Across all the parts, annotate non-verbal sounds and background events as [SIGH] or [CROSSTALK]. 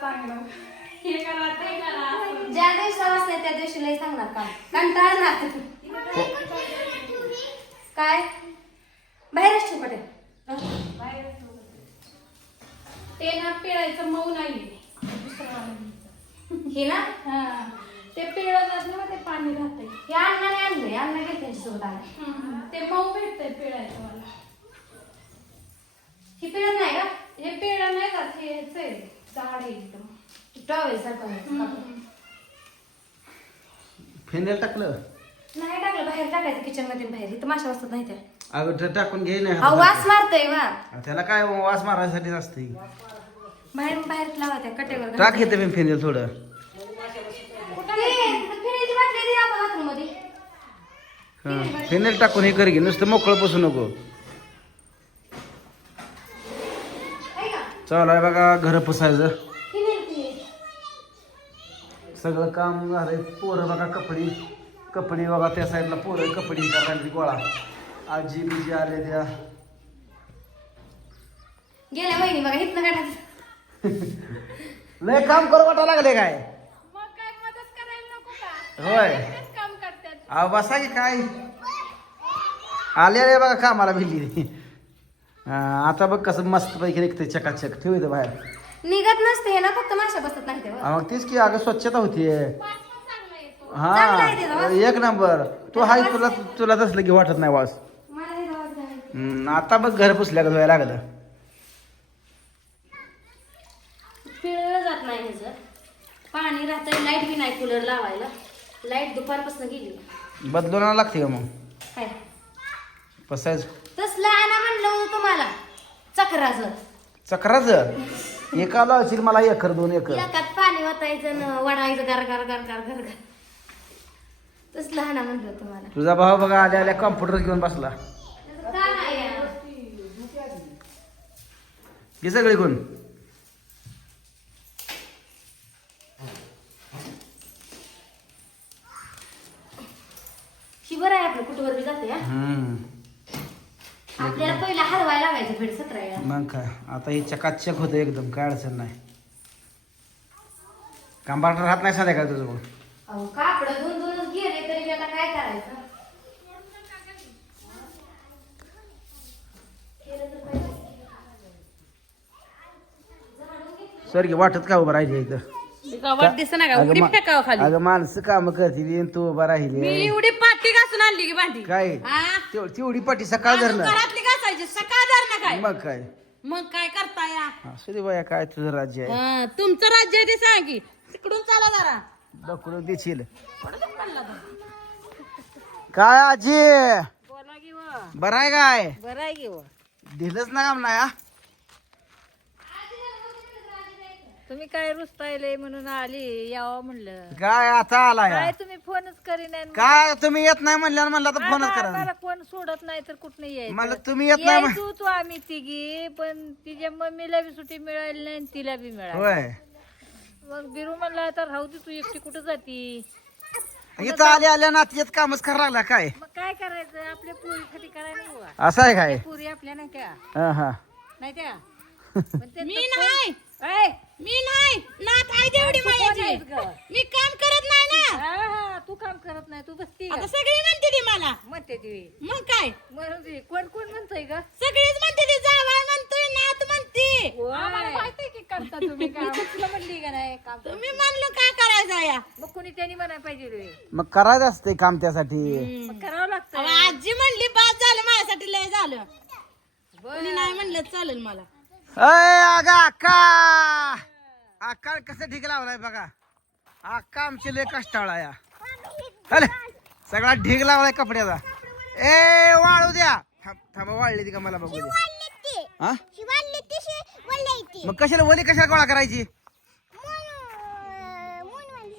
चांगलं. हे करा ते करा. असं. ज्या दिवशी असते त्या दिवशी लय सांगणार काम. कंटाळणार काय? बाहेरच ठेव पटेल बाहेर ठेवलं. ते ना पिळायचं मऊ नाही. हे ना? हा. ते पिळलं जात ना ते पाणी राहतंय हे अण्णाने आणलंय अण्णा घेते त्यांच्यासोबत आला ते मऊ भेटतंय पिळायचं मला. ही पिळत नाही का? हे पिळं नाही जात हे ह्याचं आहे. जाड आहे एकदम. टॉवेल सारखं फेनेल टाकलं? नाही टाकलं बाहेर टाकायचं किचनमध्ये बाहेर. इथं माशा वाजतात नाही त्या अगं ते टाकून घे नाही अहो, वास मारतोय वा. त्याला काय वास मारायसाठीच असते बाहेर बाहेर लावा त्या कटेवर. टाक येते मी फेनेल थोडं. फिरायची बाटली दे आपण bathroom मध्ये हा फेनेल टाकून हे कर घे. नुसतं मोकळं बसू नको आहे का चालू आहे बघा घर पुसायचं. सगळं काम झालंय. पोरं बघा कपडे. कपडे बघा त्या साईडला पोरं कपडे करायला गोळा. आजी बिजी आले त्या. गेल्या महिनी बघा इथनं काढायचं लय काम करू वाटा लागले काय? मग काय मदत करायला नको का? होय. अहो बसा की काय? आले रे बघा कामाला भिली आता बघ कसं मस्त पैकी निघते चकाचक. ठेव इथं बाहेर. निघत नसते हे ना फक्त माशा बसत नाही तेव्हा. हा, मग तेच की अगं स्वच्छता होतीये. चांगला आहे ते हा. एक नंबर. तू हाय तुला तुला तसलं की वाटत नाही वास. मला हे. हम्म, आता बघ घर पुसल्या का धुवायला लागलं. पिळलं जात नाही ह्याचं पाणी राहतंय लाइट बी नाही कूलर लावायला. लाइट दुपारपासून गेली. बदलून आणावं लागते का मग? काय? पसायचं तसलं आणा म्हणलं होतं तुम्हाला? चक्राचं. चक्राचं? एका लावशील मला एकर दोन एकर. एकात पाणी ओतायचं न वडायचं गार गार गार गार गार गार. तसलं आणा म्हणलं तुम्हाला. तुझा भाऊ बघा आल्या आल्या कॉम्प्युटर घेऊन बसला. त्याचं का नाही आहे? हे सगळे कोण ही बरं आहे आपलं कुठवर बी जाते हा? हम्म. आपल्याला पहिला हलवायला लागायचं भेट सतरा वेळा. मग काय? आता हे चकाचक होतं एकदम काय अडचण नाही. कंपार्टर राहत नाही संध्याकाळ तुझं मग अहो कापड दोन दोनच गेले तरी काय करायचं. सर की वाटत का उभं राहिले इथं? गावात दिसना का? उडी फेकावं खाली. अगं माणसं काम करतील तू उभा मी राहिली एवढी आणली की भांडी काय? हा? तेव- तेवढी पाठी सकाळ अजून धरणं. घरातली घासायची सकाळ धरणं काय? मग काय? मग काय करता या? असू दे बाया काय तुझं राज्य आहे? हा, तुमचं राज्य आहे ते सांग. की तिकडून चाला जरा. दकडून देशील? पडून पडला. काय आजी? बोला की. बरं आहे काय? बरं आहे की. दिलंच ना काम नाही हा? तुम्ही काय रुसतायले म्हणून आली यावं म्हणलं. काय आता आला या काय तुम्ही फोनच करीना काय तुम्ही येत नाही म्हणल्यावर म्हणलं तर फोनच करा. मला कोण सोडत नाही तर कुठं यायचं? मला तुम्ही येत नाही म्हण- यायचो तू आम्ही तिघी पण तिच्या मम्मीला बी सुट्टी मिळाली नाही आणि तिला बी मिळाली होय. मग बिरू म्हणला तर राहू दे तू एकटी कुठं जाती? इथं आले आल्या ना तिच्यात कामच करायला लागला काय? मग काय करायचं? आपल्या पुरीसाठी करायला का? असं आहे काय? पुरी आपल्या नाही त्या हा हा. नाही त्या? [LAUGHS] मी मी नाही. नात आहे तेवढी माझ्याची. मी काम करत नाही ना. तू काम करत नाही तू बसती आता सगळी म्हणते ती मला. म्हणते ती. मग काय? म्हणून ती. कोण कोण म्हणतोय ग? सगळीच म्हणते ती. जावाय म्हणतोय नात म्हणते. की करता तुम्ही काम. तुला म्हणली का नाही काम तुम्ही म्हणलं काय करायचं या मग कोणी त्यांनी म्हणायला पाहिजे रे. मग करायचं असते काम त्यासाठी. मग करावं लागतं आजी म्हणली बाद झालं माझ्यासाठी लय झालं. कोणी नाही म्हणलं चालेल मला. अय अगं अक्का अक्का कसं ढीग लावलाय बघा. अक्का आमची लय कष्टाळा या. अरे सगळा ढीग लावलाय कपड्याचा. ए वाळू द्या. थांब वाळली ती का मला बघू दे. हा? मग कशाला वली कशाला गोळा करायची?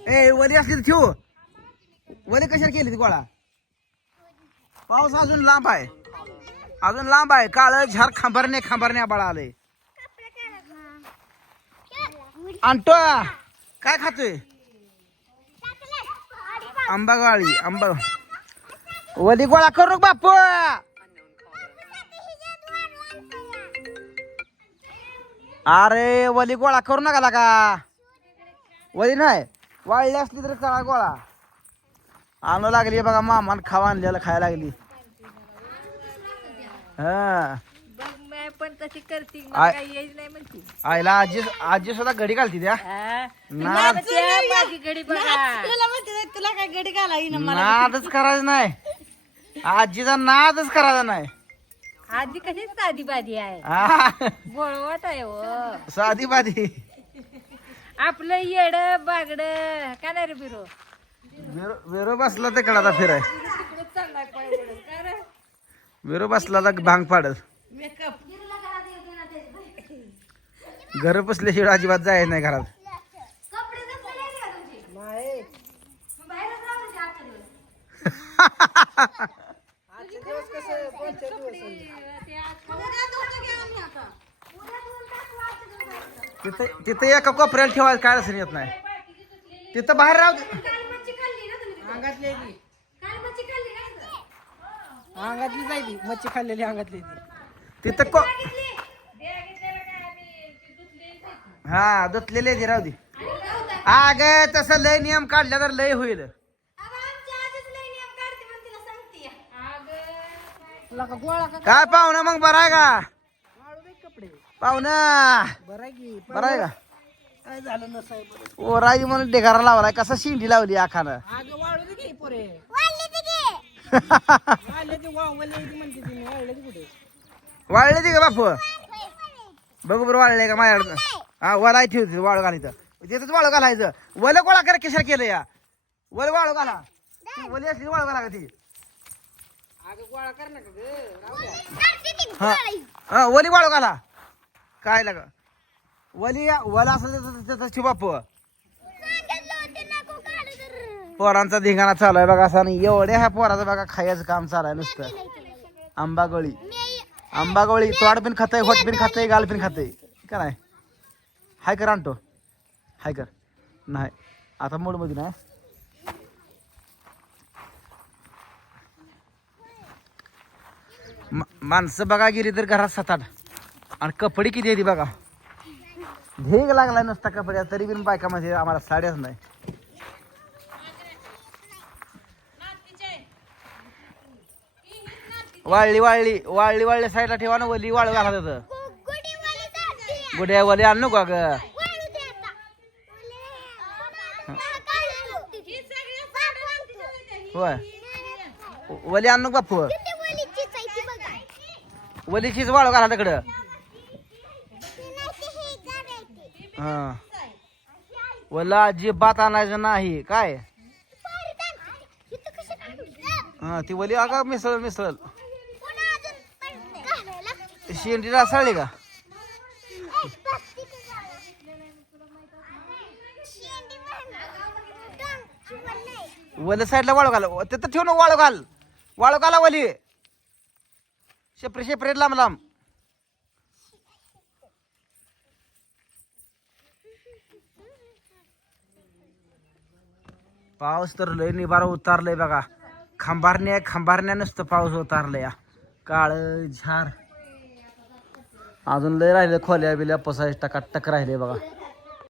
ए वली असली तर ठेवू. वली कशाला केली ती गोळा? पाऊस अजून लांब आहे. अजून लांब आहे. काळ झार खांबारणे खांबारणे बाळा आले आणतो काय खातोय? आंबा गाळी आंबा वली गोळा करू नको अरे वली गोळा करू नका का वली नाही वाळली असली तर करा गोळा. आणू लागली बघा मामान खावा आणलेलं खायला लागली. हा. मी पण तशी करते. आय- काही नाही म्हणते. आईला आजी आजी सुद्धा घडी घालती त्या. हा. नाद त्या माझी गडी बघा. तुला म्हणते तुला काय गडी घाला येईन नादच करायचं नाही. आजीचा नादच करायचा नाही. आधी कशी साधी बाधी आहे? हा. बोळवत आहे हो. साधी बाधी आपलं येड बागड का नाही रे बिरो? विरो विरो बसला तर कडाचा फिराय. विरो बसला तर भांग पाडत. घर बसल्याशिवाय अजिबात जायचं नाही घरात. तिथे तिथे एका कोपऱ्याला ठेवायचं काय असेल येत नाही. तिथं बाहेर राहू? अंगातली जायची मच्छी खाल्लेली अंगातली ती. तिथं को हा धुतलेले ते राहू दे. अग तसं लय नियम काढला तर लय होईल. काय पाहुणा मग बरं आहे का? वाळू दे कपडे. पाहुणा. बरं आहे की. काय झालं म्हणून ढेगारा लावलाय कसा शिंडी लावली आखानं? दे वाळले ते का बापू? बघू बरं वाळले का माझ्याकडं? हा वलाय ठेवते वाळू घालायचं. तिथंच वाळू घालायचं. वल गोळा करा कशा केलं या. वल वाळू घाला. वली असली वाळू घाला का ती गोळा हा हा वली वाळू घाला. काय लागा? वली वला असं त्याचा शिबाप पोरांचा धिंगाणा चालू आहे बघा असं आणि एवढ्या ह्या पोराचं बघा खायचं काम चालू आहे नुसतं. आंबागोळी. आंबागोळी तोड पिन खातय होट पिन खातय गाल पिन खातय. का नाही हाय कर आणतो. हाय कर नाही. आता मोडमध्ये नाही. मा- माणसं बघा गेली तर घरात सात आठ. आणि कपडे किती येते बघा. ढेग लागला नसता कपड्या तरी बिन बायकामध्ये आम्हाला साड्याच नाही. वाळली वाळली. वाळली वाळली साईडला ठेवा ना वली वाळू घाला तिथं गुड्या वली आणू का ग होय. वली आणू का बापू वलीचीच वाळू घाला तिकडं. हा. वला अजिबात आणायचं नाही. काय? हा ती वली अगा मिसळ मिसळ शेंडी रासाळली का? वल्या साईडला वाळू घाल. तिथं ना वाळू घाल. वाळू घाला वली. शेपरे शेपरे लांब लांब. पाऊस तर लय निबार उतारलंय बघा. खंबारण्या खंबारण्या नुसतं पाऊस उतारलंय. काळ झार. अजून लय राहिले खोल्या बिल्या पसायच टकाटक राहिले बघा.